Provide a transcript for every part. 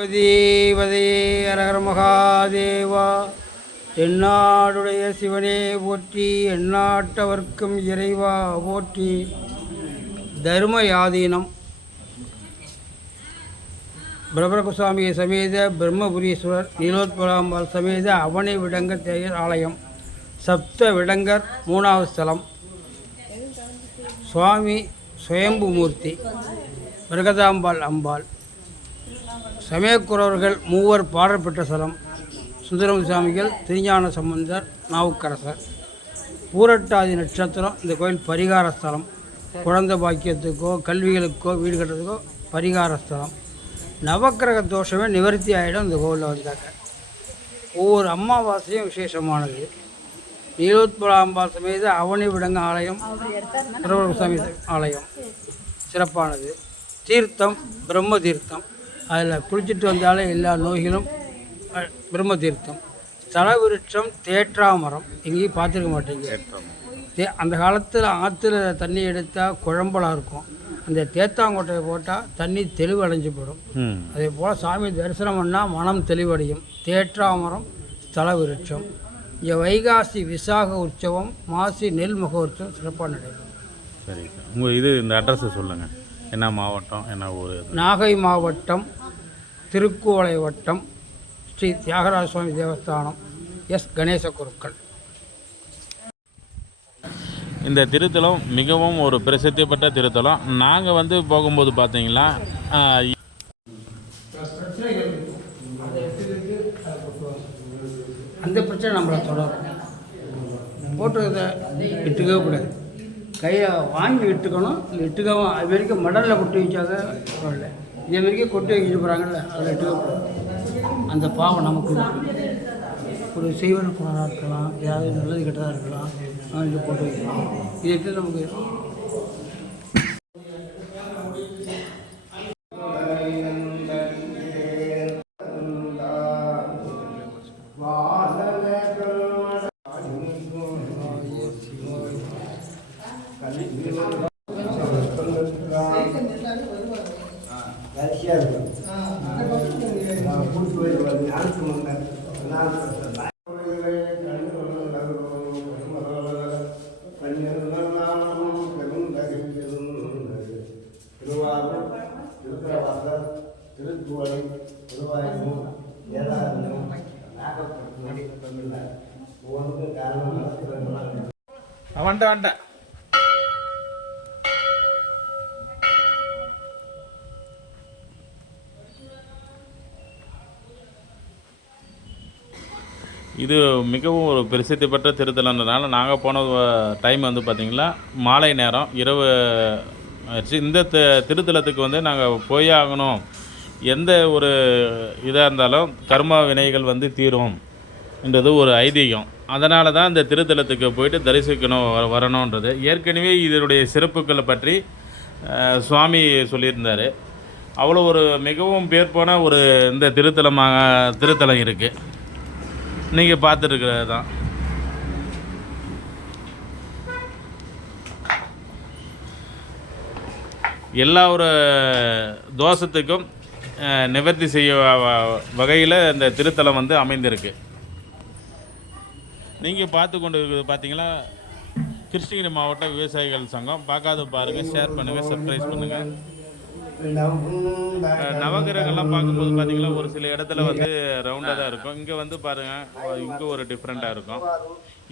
தேவதே அரகர மகாதேவா. எந்நாடுடைய சிவனே போற்றி, எந்நாட்டவர்க்கும் இறைவா போற்றி. தர்ம யாதீனம் பிரபரகுசாமி சமேத பிரம்மபுரீஸ்வரர் நீலோத்பலாம்பாள் சமேத அவனி விடங்கர் தேயர் ஆலயம் சப்த விடங்கர் 3வது ஸ்தலம். சுவாமி சுயம்புமூர்த்தி பிரகதாம்பாள் அம்பாள். சமயக்குறவர்கள் 3 பாடற்பெற்ற ஸ்தலம். சுந்தரமூர்த்தி சுவாமிகள், திருஞான சம்பந்தர், நாவுக்கரசர். பூரட்டாதி நட்சத்திரம் இந்த கோயில் பரிகார ஸ்தலம். குழந்தை பாக்கியத்துக்கோ கல்விகளுக்கோ வீடு கட்டுறதுக்கோ பரிகார ஸ்தலம். நவக்கிரக தோஷமே நிவர்த்தி ஆகிடும் இந்த கோவிலில் வந்தாங்க. ஒவ்வொரு அமாவாசையும் விசேஷமானது. நீலோத்பலாம்பாள் சமேத அவனி விடங்க ஆலயம் பிரபரகுசாமி ஆலயம் சிறப்பானது. தீர்த்தம் பிரம்ம தீர்த்தம். அதில் குளிச்சுட்டு வந்தாலே எல்லா நோய்களும் பிரம்ம தீர்த்தம். ஸ்தல விருட்சம் தேற்றாமரம். எங்கேயும் பார்த்துருக்க மாட்டேங்க. அந்த காலத்தில் ஆற்றுல தண்ணி எடுத்தால் குழம்பலாக இருக்கும். அந்த தேத்தாங்கொட்டையை போட்டால் தண்ணி தெளிவடைஞ்சு போடும். அதே போல் சாமி தரிசனம் பண்ணால் மனம் தெளிவடையும். தேற்றாமரம் ஸ்தல விருட்சம். இங்கே வைகாசி விசாக உற்சவம், மாசி நெல் முக உற்சவம் சிறப்பாக நடைபெறும். சரி, உங்கள் இந்த அட்ரஸை சொல்லுங்கள். என்ன மாவட்டம், என்ன ஊர்? நாகை மாவட்டம், திருக்குவளை வட்டம், ஸ்ரீ தியாகராஜ சுவாமி தேவஸ்தானம், எஸ் கணேச குருக்கள். இந்த திருத்தலம் மிகவும் ஒரு பிரசித்தி பெற்ற திருத்தலம். நாங்கள் போகும்போது பார்த்தீங்களா அந்த பிரச்சனை நம்மளை தொடரும். போட்டு இட்டுக்கவே கூடாது. கையை வாங்கி இட்டுக்கணும். இட்டுக்கவும் அது வரைக்கும் மடலில் கொட்டி வச்சாங்க பரவாயில்ல. இதே வரைக்கும் கொட்டி வைக்கிட்டு போகிறாங்கல்ல, அதில் இட்டுக்கக்கூடாது. அந்த பாவம் நமக்கு ஒரு செய்வன குணராக இருக்கலாம், ஏதாவது நல்லது கெட்டதாக இருக்கலாம், இது போட்டு வைக்கலாம். இதை இட்டு நமக்கு வந்துட்டேன். இது மிகவும் ஒரு பிரசித்தி பெற்ற திருத்தலன்றதுனால நாங்கள் போன டைம் பார்த்திங்கன்னா மாலை நேரம் இரவு. இந்த திருத்தலத்துக்கு நாங்கள் போயே ஆகணும். எந்த ஒரு இதாக இருந்தாலும் கர்ம வினைகள் தீரும் என்றது ஒரு ஐதீகம். அதனால தான் இந்த திருத்தலத்துக்கு போயிட்டு தரிசிக்கணும், வரணுன்றது. ஏற்கனவே இதனுடைய சிறப்புகளை பற்றி சுவாமி சொல்லியிருந்தார். அவ்வளோ ஒரு மிகவும் பேர் போன ஒரு இந்த திருத்தலம் இருக்குது. நீங்கள் பார்த்துருக்கிறது தான். எல்லா ஒரு தோஷத்துக்கும் நிவர்த்தி செய்ய வகையில் இந்த திருத்தலம் அமைந்திருக்கு. நீங்கள் பார்த்து கொண்டு இருக்கிறது பார்த்தீங்களா கிருஷ்ணகிரி மாவட்ட விவசாயிகள் சங்கம். பார்க்காத பாருங்கள், ஷேர் பண்ணுங்கள், சப்ஸ்கிரைப் பண்ணுங்கள். நவகிரகங்கள்லாம் பார்க்கும்போது பார்த்தீங்கன்னா ஒரு சில இடத்துல ரவுண்டாக தான் இருக்கும். இங்கே பாருங்கள், இங்கே ஒரு டிஃப்ரெண்ட்டாக இருக்கும்.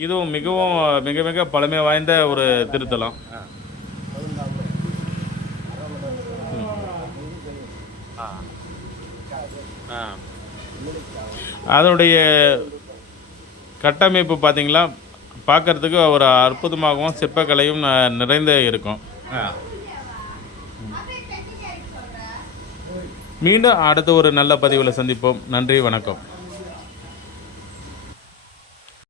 இதுவும் மிகவும் மிக மிக பழமை வாய்ந்த ஒரு திருத்தலம். அதனுடைய கட்டமைப்பு பார்த்தீங்களா பார்க்குறதுக்கு ஒரு அற்புதமாகவும் சிற்பக்கலையும் நிறைந்த இருக்கும். மீண்டும் அடுத்த ஒரு நல்ல பதிவில் சந்திப்போம். நன்றி, வணக்கம்.